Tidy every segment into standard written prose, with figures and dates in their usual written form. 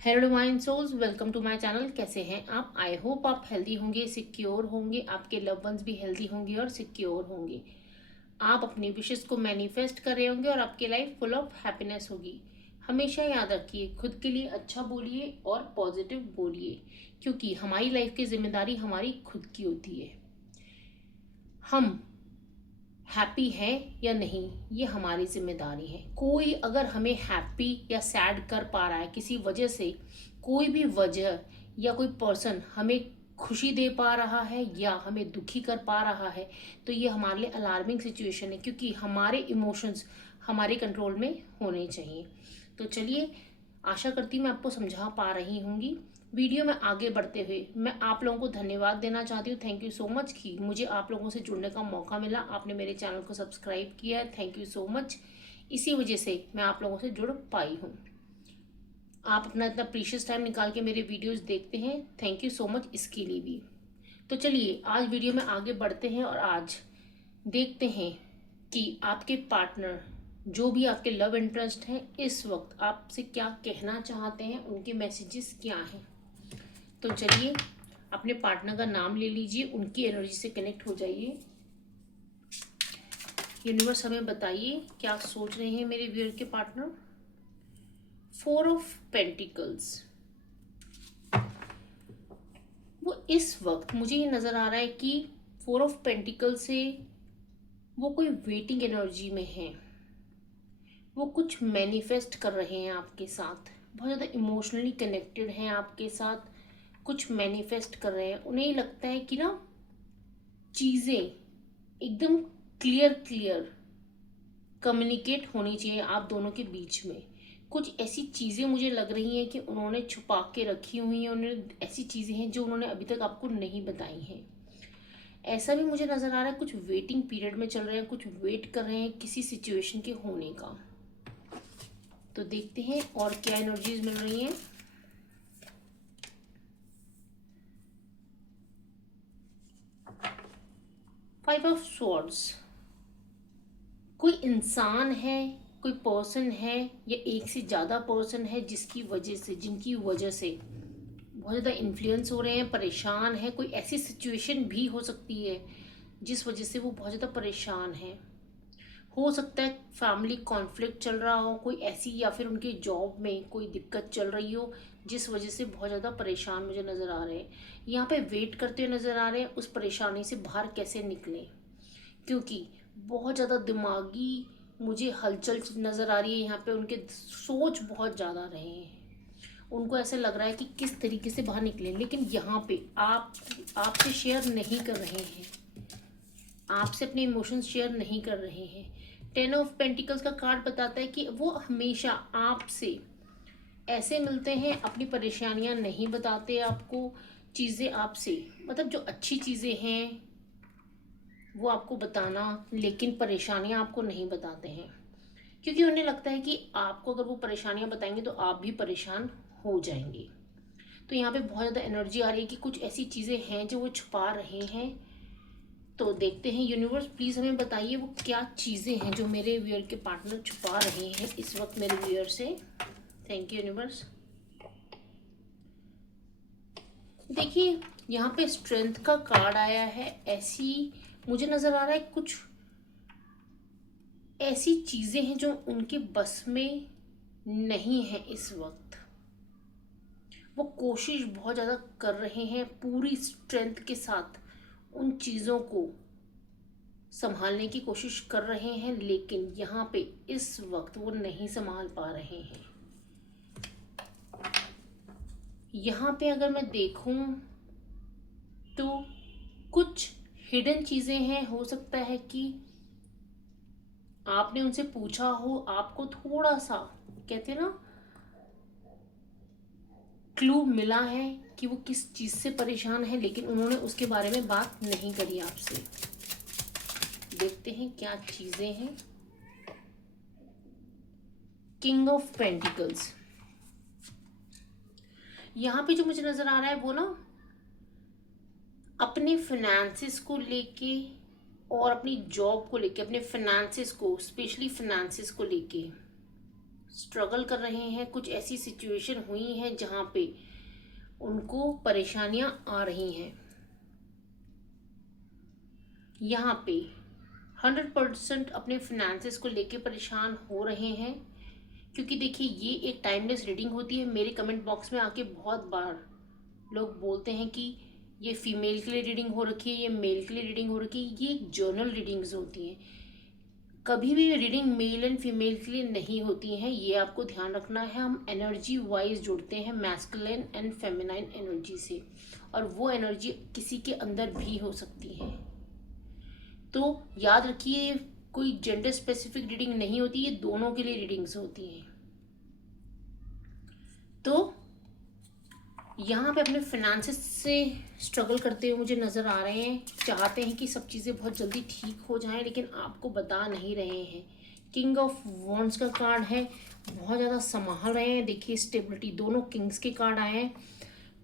Hello divine souls, welcome to my channel. कैसे हैं आप? आई होप आप हेल्दी होंगे, सिक्योर होंगे, आपके लव वंस भी हेल्दी होंगे और सिक्योर होंगे। आप अपनी विशेस को मैनिफेस्ट कर रहे होंगे और आपकी लाइफ फुल ऑफ हैप्पीनेस होगी। हमेशा याद रखिए, खुद के लिए अच्छा बोलिए और पॉजिटिव बोलिए, क्योंकि हमारी लाइफ की जिम्मेदारी हमारी खुद की होती है। हम हैप्पी है या नहीं, ये हमारी जिम्मेदारी है। कोई अगर हमें हैप्पी या सैड कर पा रहा है किसी वजह से, कोई भी वजह या कोई पर्सन हमें खुशी दे पा रहा है या हमें दुखी कर पा रहा है, तो ये हमारे लिए अलार्मिंग सिचुएशन है, क्योंकि हमारे इमोशंस हमारे कंट्रोल में होने चाहिए। तो चलिए, आशा करती हूँ मैं आपको समझा पा रही होंगी। वीडियो में आगे बढ़ते हुए मैं आप लोगों को धन्यवाद देना चाहती हूँ। थैंक यू सो मच कि मुझे आप लोगों से जुड़ने का मौका मिला, आपने मेरे चैनल को सब्सक्राइब किया है। Thank you so much. इसी वजह से मैं आप लोगों से जुड़ पाई हूँ। आप अपना इतना प्रीशियस टाइम निकाल के मेरे वीडियोस देखते हैं, थैंक यू सो मच इसके लिए भी। तो चलिए, आज वीडियो में आगे बढ़ते हैं और आज देखते हैं कि आपके पार्टनर, जो भी आपके लव इंटरेस्ट हैं, इस वक्त आपसे क्या कहना चाहते हैं, उनके मैसेजेस क्या हैं। तो चलिए, अपने पार्टनर का नाम ले लीजिए, उनकी एनर्जी से कनेक्ट हो जाइए। यूनिवर्स हमें बताइए क्या सोच रहे हैं मेरे व्यूअर के पार्टनर। 4 of pentacles. वो इस वक्त मुझे ये नज़र आ रहा है कि 4 ऑफ पेंटिकल से वो कोई वेटिंग एनर्जी में है। वो कुछ मैनिफेस्ट कर रहे हैं आपके साथ, बहुत ज़्यादा इमोशनली कनेक्टेड हैं आपके साथ, कुछ मैनिफेस्ट कर रहे हैं। उन्हें लगता है कि ना, चीज़ें एकदम क्लियर क्लियर कम्युनिकेट होनी चाहिए आप दोनों के बीच में। कुछ ऐसी चीज़ें मुझे लग रही हैं कि उन्होंने छुपा के रखी हुई हैं, उन्होंने ऐसी चीज़ें हैं जो उन्होंने अभी तक आपको नहीं बताई हैं। ऐसा भी मुझे नज़र आ रहा है कुछ वेटिंग पीरियड में चल रहे हैं, कुछ वेट कर रहे हैं किसी सिचुएशन के होने का। तो देखते हैं और क्या एनर्जीज मिल रही हैं। Five of swords. कोई इंसान है, कोई पर्सन है या एक से ज़्यादा पर्सन है जिनकी वजह से बहुत ज़्यादा इन्फ्लुएंस हो रहे हैं, परेशान है। कोई ऐसी सिचुएशन भी हो सकती है जिस वजह से वो बहुत ज़्यादा परेशान है। हो सकता है फैमिली कॉन्फ्लिक्ट चल रहा हो कोई ऐसी, या फिर उनके जॉब में कोई दिक्कत चल रही हो जिस वजह से बहुत ज़्यादा परेशान मुझे नज़र आ रहे हैं। यहाँ पे वेट करते हुए नज़र आ रहे हैं उस परेशानी से बाहर कैसे निकलें, क्योंकि बहुत ज़्यादा दिमागी मुझे हलचल नज़र आ रही है। यहाँ पे उनके सोच बहुत ज़्यादा रहे हैं, उनको ऐसे लग रहा है कि किस तरीके से बाहर निकलें, लेकिन यहाँ पे आप आपसे शेयर नहीं कर रहे हैं, आपसे अपने इमोशंस शेयर नहीं कर रहे हैं। 10 ऑफ पेंटिकल्स का कार्ड बताता है कि वो हमेशा आपसे ऐसे मिलते हैं, अपनी परेशानियां नहीं बताते आपको, चीज़ें आपसे, मतलब जो अच्छी चीज़ें हैं वो आपको बताना, लेकिन परेशानियां आपको नहीं बताते हैं, क्योंकि उन्हें लगता है कि आपको अगर वो परेशानियां बताएंगे तो आप भी परेशान हो जाएंगे। तो यहाँ पे बहुत ज़्यादा एनर्जी आ रही है कि कुछ ऐसी चीज़ें हैं जो वो छुपा रहे हैं। तो देखते हैं, यूनिवर्स प्लीज़ हमें बताइए वो क्या चीज़ें हैं जो मेरे व्यूअर के पार्टनर छुपा रहे हैं इस वक्त मेरे व्यूअर से। Thank you universe. देखिए, यहाँ पे स्ट्रेंथ का कार्ड आया है। ऐसी मुझे नज़र आ रहा है कुछ ऐसी चीज़ें हैं जो उनके बस में नहीं है इस वक्त। वो कोशिश बहुत ज़्यादा कर रहे हैं पूरी स्ट्रेंथ के साथ उन चीज़ों को संभालने की कोशिश कर रहे हैं, लेकिन यहाँ पे इस वक्त वो नहीं संभाल पा रहे हैं। यहाँ पे अगर मैं देखूं तो कुछ हिडन चीज़ें हैं। हो सकता है कि आपने उनसे पूछा हो, आपको थोड़ा सा, कहते हैं ना, क्लू मिला है कि वो किस चीज़ से परेशान है, लेकिन उन्होंने उसके बारे में बात नहीं करी आपसे। देखते हैं क्या चीज़ें हैं। King of pentacles. यहाँ पे जो मुझे नज़र आ रहा है वो ना, अपने फिनेंसेस को लेके और अपनी जॉब को लेके, अपने फिनेंसेस को, स्पेशली फिनेंसेस को लेके स्ट्रगल कर रहे हैं, कुछ ऐसी सिचुएशन हुई हैं जहाँ पे उनको परेशानियां आ रही हैं। यहाँ पे 100% अपने फिनेंसेस को लेके परेशान हो रहे हैं, क्योंकि देखिए ये एक टाइमलेस रीडिंग होती है। मेरे कमेंट बॉक्स में आके बहुत बार लोग बोलते हैं कि ये फीमेल के लिए रीडिंग हो रखी है, ये मेल के लिए रीडिंग हो रखी है। ये जर्नल रीडिंग्स होती हैं, कभी भी रीडिंग मेल एंड फीमेल के लिए नहीं होती हैं, ये आपको ध्यान रखना है। हम एनर्जी वाइज जुड़ते हैं मैस्कुलिन एंड फेमिनाइन एनर्जी से, और वो एनर्जी किसी के अंदर भी हो सकती है। तो याद रखिए, कोई जेंडर स्पेसिफिक रीडिंग नहीं होती, ये दोनों के लिए रीडिंग्स होती हैं। तो यहाँ पे अपने फिनेंसेस से स्ट्रगल करते हुए मुझे नज़र आ रहे हैं, चाहते हैं कि सब चीज़ें बहुत जल्दी ठीक हो जाएं, लेकिन आपको बता नहीं रहे हैं। किंग ऑफ वॉन्ड्स का कार्ड है, बहुत ज़्यादा संभाल रहे हैं। देखिए स्टेबिलिटी, दोनों किंग्स के कार्ड आए हैं।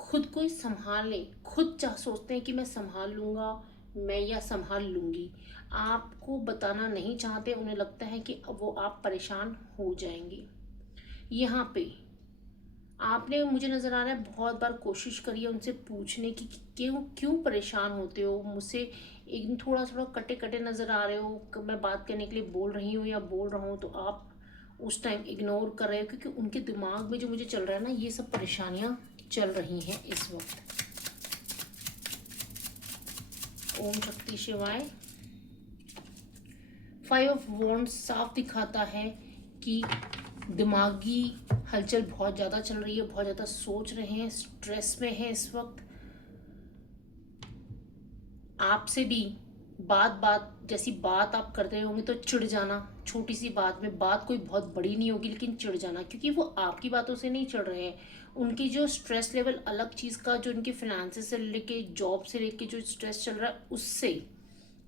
खुद को ही संभाल लें, खुद सोचते हैं कि मैं संभाल लूँगा, मैं या संभाल लूँगी। आपको बताना नहीं चाहते, उन्हें लगता है कि वो आप परेशान हो जाएंगे। यहाँ पे आपने, मुझे नज़र आ रहा है, बहुत बार कोशिश करी है उनसे पूछने की कि क्यों क्यों परेशान होते हो मुझसे। एक दिन थोड़ा थोड़ा कटे कटे नज़र आ रहे हो, मैं बात करने के लिए बोल रही हूँ या बोल रहा हूँ तो आप उस टाइम इग्नोर कर रहे हो, क्योंकि उनके दिमाग में जो मुझे चल रहा है ना, ये सब परेशानियाँ चल रही हैं इस वक्त। ओम शक्ति शिवाय। 5 ऑफ वॉन्ड्स साफ दिखाता है कि दिमागी हलचल बहुत ज़्यादा चल रही है, बहुत ज़्यादा सोच रहे हैं, स्ट्रेस में हैं इस वक्त। आपसे भी बात जैसी बात आप करते होंगे तो चिढ़ जाना, छोटी सी बात में, बात कोई बहुत बड़ी नहीं होगी लेकिन चिढ़ जाना, क्योंकि वो आपकी बातों से नहीं चिढ़ रहे हैं। उनकी जो स्ट्रेस लेवल अलग चीज़ का, जो उनके फाइनेंस से लेके, जॉब से लेके जो स्ट्रेस चल रहा है, उससे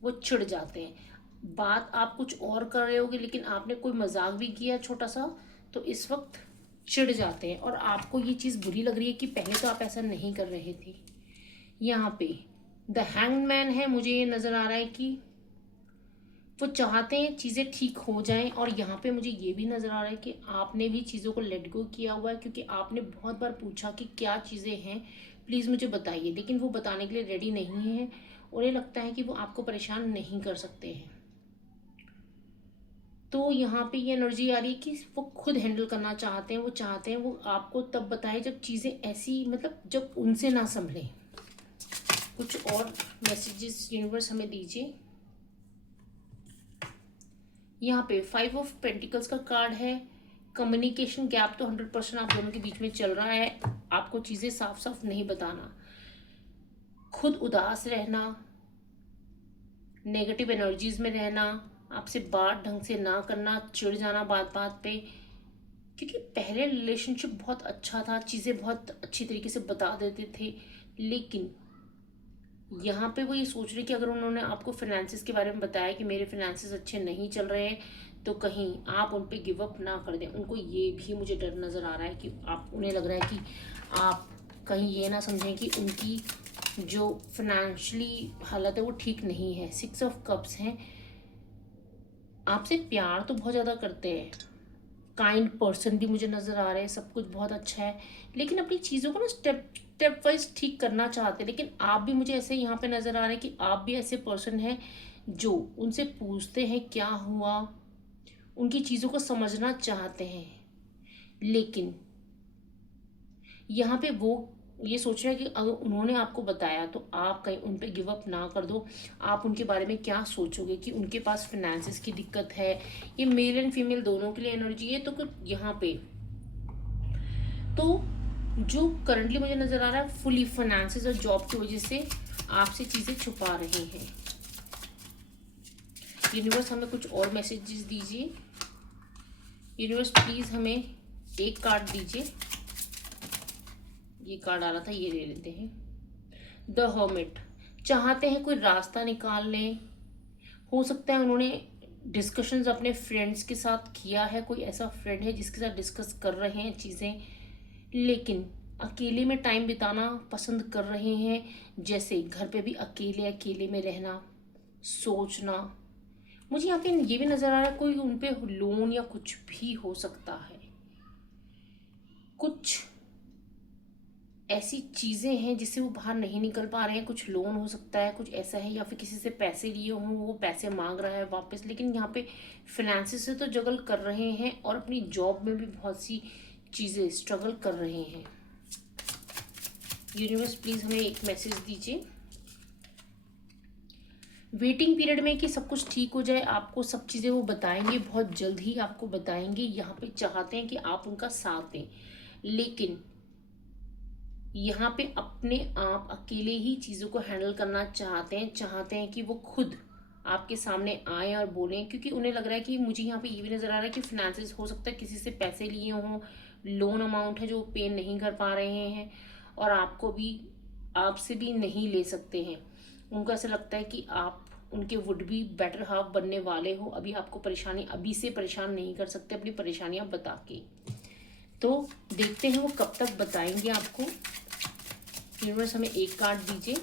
वो चिढ़ जाते हैं। बात आप कुछ और कर रहे होगे लेकिन आपने कोई मजाक भी किया छोटा सा, तो इस वक्त चिढ़ जाते हैं और आपको ये चीज़ बुरी लग रही है कि पहले तो आप ऐसा नहीं कर रहे थे। यहाँ पे द हैंग्ड मैन है, मुझे ये नज़र आ रहा है कि वो चाहते हैं चीज़ें ठीक हो जाएं, और यहाँ पे मुझे ये भी नज़र आ रहा है कि आपने भी चीज़ों को लेट गो किया हुआ है, क्योंकि आपने बहुत बार पूछा कि क्या चीज़ें हैं, प्लीज़ मुझे बताइए, लेकिन वो बताने के लिए रेडी नहीं है। उन्हें लगता है कि वो आपको परेशान नहीं कर सकते हैं। तो यहाँ पे ये एनर्जी आ रही है कि वो खुद हैंडल करना चाहते हैं, वो चाहते हैं वो आपको तब बताए जब चीज़ें ऐसी, मतलब जब उनसे ना संभलें। कुछ और मैसेजेस यूनिवर्स हमें दीजिए। यहाँ पे 5 ऑफ पेंटिकल्स का कार्ड है। कम्युनिकेशन गैप तो 100% आप दोनों के बीच में चल रहा है, आपको चीज़ें साफ साफ नहीं बताना, खुद उदास रहना, नेगेटिव एनर्जीज में रहना, आपसे बात ढंग से ना करना, चिढ़ जाना बात बात पे, क्योंकि पहले रिलेशनशिप बहुत अच्छा था, चीज़ें बहुत अच्छी तरीके से बता देते थे, लेकिन यहाँ पे वो ये सोच रहे कि अगर उन्होंने आपको फाइनेंसिस के बारे में बताया कि मेरे फाइनेंसिस अच्छे नहीं चल रहे हैं, तो कहीं आप उन पर गिव अप ना कर दें। उनको ये भी मुझे डर नज़र आ रहा है कि आप, उन्हें लग रहा है कि आप कहीं ये ना समझें कि उनकी जो फाइनेंशियली हालत है वो ठीक नहीं है। 6 ऑफ कप्स हैं, आपसे प्यार तो बहुत ज़्यादा करते हैं, काइंड पर्सन भी मुझे नज़र आ रहे हैं, सब कुछ बहुत अच्छा है, लेकिन अपनी चीज़ों को ना स्टेप स्टेप वाइज ठीक करना चाहते हैं। लेकिन आप भी मुझे ऐसे यहाँ पे नज़र आ रहे हैं कि आप भी ऐसे पर्सन हैं जो उनसे पूछते हैं क्या हुआ, उनकी चीज़ों को समझना चाहते हैं, लेकिन यहाँ पे वो ये सोच रहे हैं कि अगर उन्होंने आपको बताया तो आप कहीं उन पे गिव अप ना कर दो। आप उनके बारे में क्या सोचोगे कि उनके पास फिनेंसिस की दिक्कत है, ये मेल एंड फीमेल दोनों के लिए एनर्जी है। तो यहाँ पे तो जो करंटली मुझे नज़र आ रहा है, फुली फाइनेंसिस और जॉब की वजह से आपसे चीज़ें छुपा रहे हैं। यूनिवर्स हमें कुछ और मैसेजेस दीजिए। यूनिवर्स प्लीज़ हमें एक कार्ड दीजिए। ये कार्ड आ रहा था, ये ले लेते हैं। द हर्मिट, चाहते हैं कोई रास्ता निकाल लें, हो सकता है उन्होंने डिस्कशंस अपने फ्रेंड्स के साथ किया है, कोई ऐसा फ्रेंड है जिसके साथ डिस्कस कर रहे हैं चीज़ें, लेकिन अकेले में टाइम बिताना पसंद कर रहे हैं। जैसे घर पे भी अकेले अकेले में रहना, सोचना। मुझे यहाँ पे ये भी नज़र आ रहा है कोई उन पे लोन या कुछ भी हो सकता है। कुछ ऐसी चीज़ें हैं जिससे वो बाहर नहीं निकल पा रहे हैं। कुछ लोन हो सकता है, कुछ ऐसा है, या फिर किसी से पैसे लिए हों, वो पैसे मांग रहा है वापस, लेकिन यहाँ पे फिनेंसेस से तो जगल कर रहे हैं और अपनी जॉब में भी बहुत सी चीज़ें स्ट्रगल कर रहे हैं। यूनिवर्स प्लीज़ हमें एक मैसेज दीजिए वेटिंग पीरियड में कि सब कुछ ठीक हो जाए। आपको सब चीज़ें वो बताएंगे, बहुत जल्द ही आपको बताएंगे। यहाँ पे चाहते हैं कि आप उनका साथ दें, लेकिन यहाँ पे अपने आप अकेले ही चीज़ों को हैंडल करना चाहते हैं कि वो खुद आपके सामने आए और बोलें, क्योंकि उन्हें लग रहा है कि मुझे यहाँ पे ये भी नज़र आ रहा है कि फिनेंसेस हो सकता है किसी से पैसे लिए हों, लोन अमाउंट है जो पे नहीं कर पा रहे हैं और आपसे भी नहीं ले सकते हैं। उनको ऐसा लगता है कि आप उनके वुड बी बेटर हाफ बनने वाले हो। अभी आपको अभी से परेशान नहीं कर सकते अपनी परेशानियां बता के। तो देखते हैं वो कब तक बताएंगे आपको। यूनिवर्स हमें एक कार्ड दीजिए।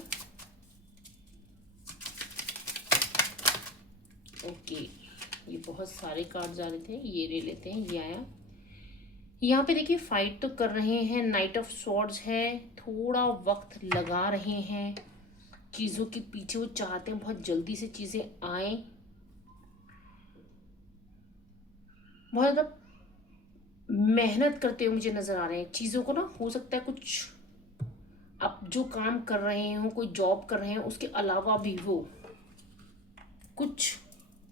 ओके, ये बहुत सारे कार्ड्स आ रहे थे, ये ले लेते हैं। ये आया। यहाँ पे देखिए फाइट तो कर रहे हैं, नाइट ऑफ स्वॉर्ड्स है, थोड़ा वक्त लगा रहे हैं चीज़ों के पीछे। वो चाहते हैं बहुत जल्दी से चीज़ें आए, बहुत ज़्यादा मेहनत करते हुए मुझे नज़र आ रहे हैं चीज़ों को ना। हो सकता है कुछ आप जो काम कर रहे हो, कोई जॉब कर रहे हैं, उसके अलावा भी वो कुछ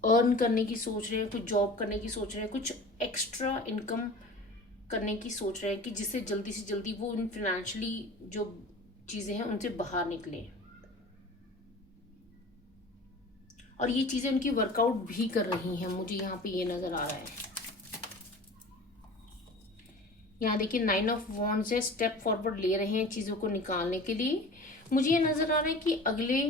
अर्न करने की सोच रहे हैं, कुछ जॉब करने की सोच रहे हैं, कुछ एक्स्ट्रा इनकम करने की सोच रहे हैं कि जिससे जल्दी से जल्दी वो इन फिनेंशियली जो चीज़ें हैं उनसे बाहर निकले। और ये चीज़ें उनकी वर्कआउट भी कर रही हैं, मुझे यहाँ पे ये नज़र आ रहा है। यहाँ देखिए 9 ऑफ वॉन्ड्स है, स्टेप फॉरवर्ड ले रहे हैं चीज़ों को निकालने के लिए। मुझे ये नज़र आ रहा है कि अगले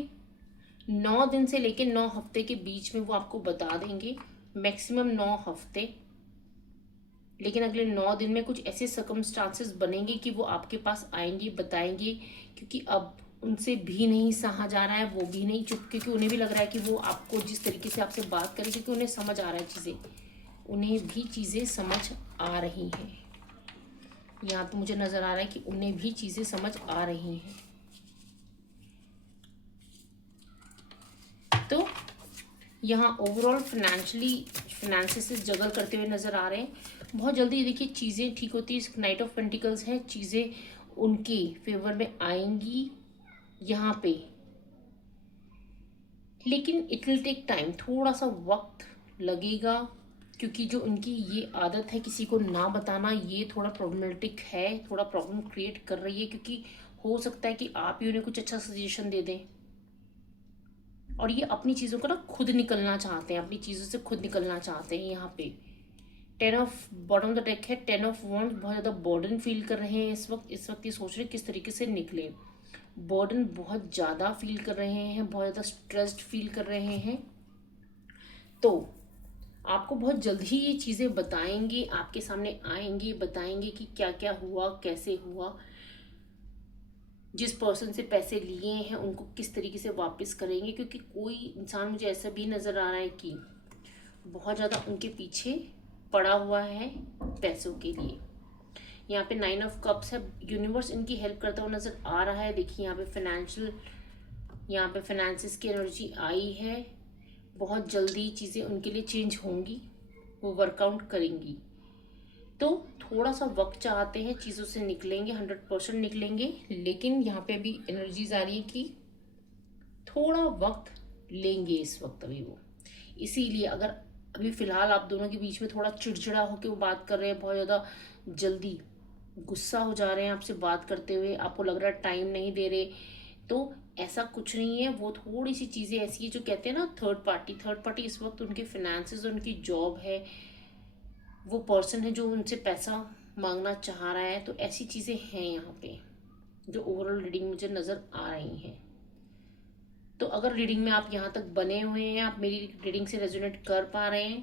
9 दिन से लेकर 9 हफ्ते के बीच में वो आपको बता देंगे, मैक्सिमम 9 हफ्ते। लेकिन अगले 9 दिन में कुछ ऐसे सर्कमस्टांसेस बनेंगे कि वो आपके पास आएंगे, बताएंगे, क्योंकि अब उनसे भी नहीं सहा जा रहा है, वो भी नहीं चुप, क्योंकि उन्हें भी लग रहा है कि वो आपको जिस तरीके से आपसे बात करें, क्योंकि उन्हें समझ आ रहा है चीज़ें, उन्हें भी चीज़ें समझ आ रही हैं। यहाँ तो मुझे नज़र आ रहा है कि उन्हें भी चीज़ें समझ आ रही हैं। तो यहाँ ओवरऑल फिनेंसेस से जगल करते हुए नज़र आ रहे हैं। बहुत जल्दी देखिए चीज़ें ठीक होती है। नाइट ऑफ पेंटिकल्स है, चीज़ें उनके फेवर में आएंगी यहाँ पे, लेकिन इट विल टेक टाइम, थोड़ा सा वक्त लगेगा, क्योंकि जो उनकी ये आदत है किसी को ना बताना, ये थोड़ा प्रॉब्लमेटिक है, थोड़ा प्रॉब्लम क्रिएट कर रही है, क्योंकि हो सकता है कि आप ही उन्हें कुछ अच्छा सजेशन दे दें और ये अपनी चीज़ों को ना खुद निकलना चाहते हैं, अपनी चीज़ों से खुद निकलना चाहते हैं। यहाँ पे 10 ऑफ बॉटम द डेक है, 10 ऑफ वॉन्ड्स, बहुत ज़्यादा बर्डन फील कर रहे हैं इस वक्त ये सोच रहे हैं किस तरीके से निकले। बर्डन बहुत ज़्यादा फील कर रहे हैं, बहुत ज़्यादा स्ट्रेस्ड फील कर रहे हैं। तो आपको बहुत जल्द ही ये चीज़ें बताएंगे, आपके सामने आएंगे, बताएंगे कि क्या क्या हुआ, कैसे हुआ, जिस पर्सन से पैसे लिए हैं उनको किस तरीके से वापस करेंगे, क्योंकि कोई इंसान मुझे ऐसा भी नज़र आ रहा है कि बहुत ज़्यादा उनके पीछे पड़ा हुआ है पैसों के लिए। यहाँ पे 9 ऑफ कप्स है, यूनिवर्स इनकी हेल्प करता हुआ नज़र आ रहा है। देखिए यहाँ पे फाइनेंसिस की एनर्जी आई है। बहुत जल्दी चीज़ें उनके लिए चेंज होंगी, वो वर्कआउट करेंगी। तो थोड़ा सा वक्त चाहते हैं, चीज़ों से निकलेंगे, 100% निकलेंगे, लेकिन यहाँ पे भी एनर्जीज आ रही है कि थोड़ा वक्त लेंगे इस वक्त अभी वो। इसीलिए अगर अभी फ़िलहाल आप दोनों के बीच में थोड़ा चिड़चिड़ा होकर वो बात कर रहे हैं, बहुत ज़्यादा जल्दी गुस्सा हो जा रहे हैं आपसे बात करते हुए, आपको लग रहा है टाइम नहीं दे रहे, तो ऐसा कुछ नहीं है। वो थोड़ी सी चीज़ें ऐसी है जो कहते हैं ना थर्ड पार्टी इस वक्त उनके फिनेंसेस और उनकी जॉब है, वो पर्सन है जो उनसे पैसा मांगना चाह रहा है। तो ऐसी चीज़ें हैं यहाँ पे जो ओवरऑल रीडिंग मुझे नज़र आ रही हैं। तो अगर रीडिंग में आप यहाँ तक बने हुए हैं, आप मेरी रीडिंग से रेजोनेट कर पा रहे हैं,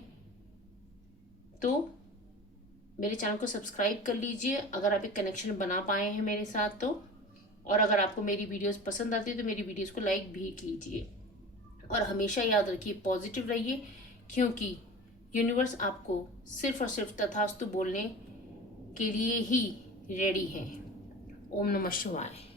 तो मेरे चैनल को सब्सक्राइब कर लीजिए अगर आप एक कनेक्शन बना पाए हैं मेरे साथ तो। और अगर आपको मेरी वीडियोस पसंद आती है तो मेरी वीडियोस को लाइक भी कीजिए। और हमेशा याद रखिए, पॉजिटिव रहिए, क्योंकि यूनिवर्स आपको सिर्फ और सिर्फ तथास्तु बोलने के लिए ही रेडी है। ओम नमः शिवाय।